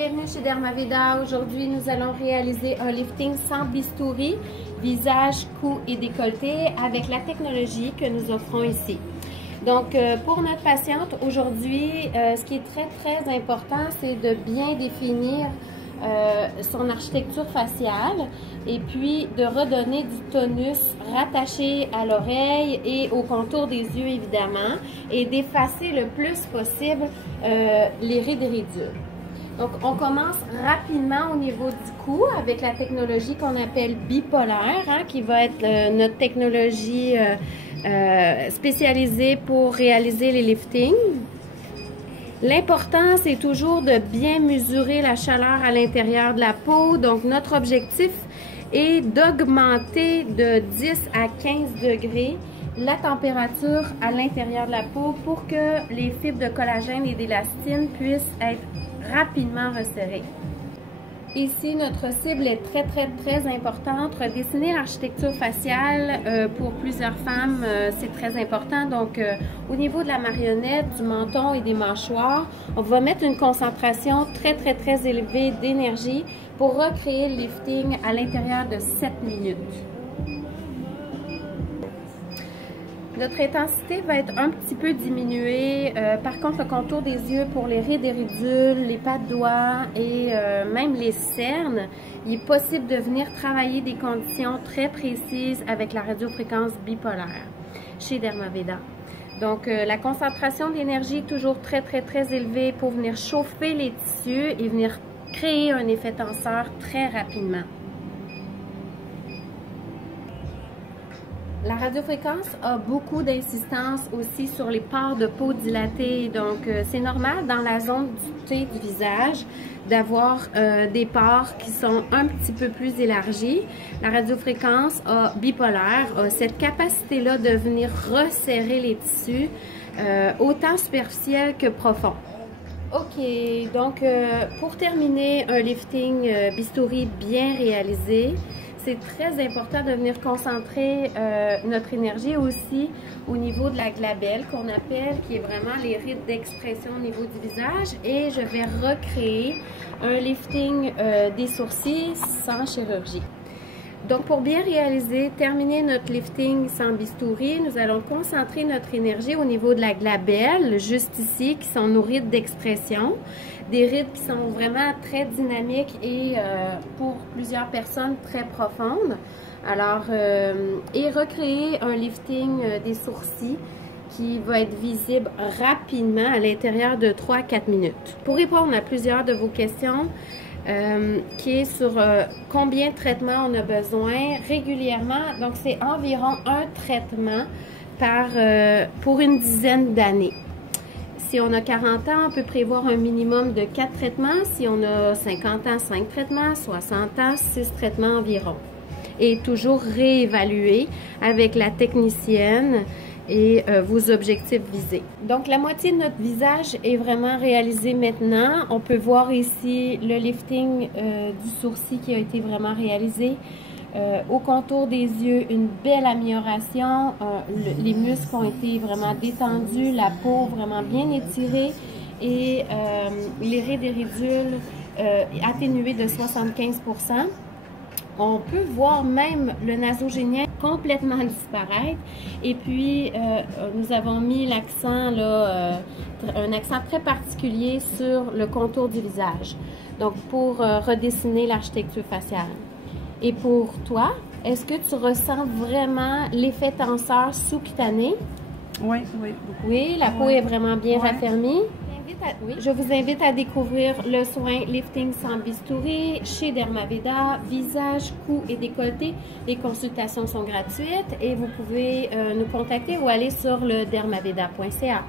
bienvenue chez Dermaveda. Aujourd'hui, nous allons réaliser un lifting sans bistouri, visage, cou et décolleté avec la technologie que nous offrons ici. Donc, pour notre patiente, aujourd'hui, ce qui est très important, c'est de bien définir son architecture faciale et puis de redonner du tonus rattaché à l'oreille et au contour des yeux, évidemment, et d'effacer le plus possible les rides et ridules. Donc, on commence rapidement au niveau du cou avec la technologie qu'on appelle bipolaire, qui va être notre technologie spécialisée pour réaliser les liftings. L'important, c'est toujours de bien mesurer la chaleur à l'intérieur de la peau. Donc, notre objectif est d'augmenter de 10 à 15 degrés la température à l'intérieur de la peau pour que les fibres de collagène et d'élastine puissent être rapidement resserrées. Ici, notre cible est très importante. Redessiner l'architecture faciale pour plusieurs femmes, c'est très important. Donc, au niveau de la marionnette, du menton et des mâchoires, on va mettre une concentration très élevée d'énergie pour recréer le lifting à l'intérieur de 7 minutes. Notre intensité va être un petit peu diminuée. Par contre, le contour des yeux pour les rides et ridules, les pas de doigts et même les cernes, il est possible de venir travailler des conditions très précises avec la radiofréquence bipolaire chez Dermaveda. Donc, la concentration d'énergie est toujours très élevée pour venir chauffer les tissus et venir créer un effet tenseur très rapidement. La radiofréquence a beaucoup d'insistance aussi sur les pores de peau dilatés. Donc, c'est normal dans la zone du T du visage d'avoir des pores qui sont un petit peu plus élargis. La radiofréquence bipolaire a cette capacité-là de venir resserrer les tissus, autant superficiels que profonds. OK, donc pour terminer un lifting bistouri bien réalisé, c'est très important de venir concentrer notre énergie aussi au niveau de la glabelle qu'on appelle, qui est vraiment les rides d'expression au niveau du visage. Et je vais recréer un lifting des sourcils sans chirurgie. Donc, pour bien réaliser, terminer notre lifting sans bistouri, nous allons concentrer notre énergie au niveau de la glabelle, juste ici, qui sont nos rides d'expression. Des rides qui sont vraiment très dynamiques et pour plusieurs personnes très profondes. Alors, et recréer un lifting des sourcils qui va être visible rapidement à l'intérieur de 3 à 4 minutes. Pour répondre à plusieurs de vos questions, qui est sur combien de traitements on a besoin régulièrement. Donc, c'est environ un traitement pour une dizaine d'années. Si on a 40 ans, on peut prévoir un minimum de 4 traitements. Si on a 50 ans, 5 traitements. 60 ans, 6 traitements environ. Et toujours réévaluer avec la technicienne et vos objectifs visés. Donc, la moitié de notre visage est vraiment réalisée maintenant. On peut voir ici le lifting du sourcil qui a été vraiment réalisé. Au contour des yeux, une belle amélioration. Les muscles ont été vraiment détendus, la peau vraiment bien étirée et les rides et ridules atténuées de 75%. On peut voir même le nasogénien complètement disparaître. Et puis, nous avons mis l'accent, un accent très particulier sur le contour du visage. Donc, pour redessiner l'architecture faciale. Et pour toi, est-ce que tu ressens vraiment l'effet tenseur sous-cutané? Oui, beaucoup. Oui, la peau est vraiment bien raffermie. Je vous invite à découvrir le soin lifting sans bistouri chez Dermaveda, visage, cou et décolleté. Les consultations sont gratuites et vous pouvez nous contacter ou aller sur le dermaveda.ca.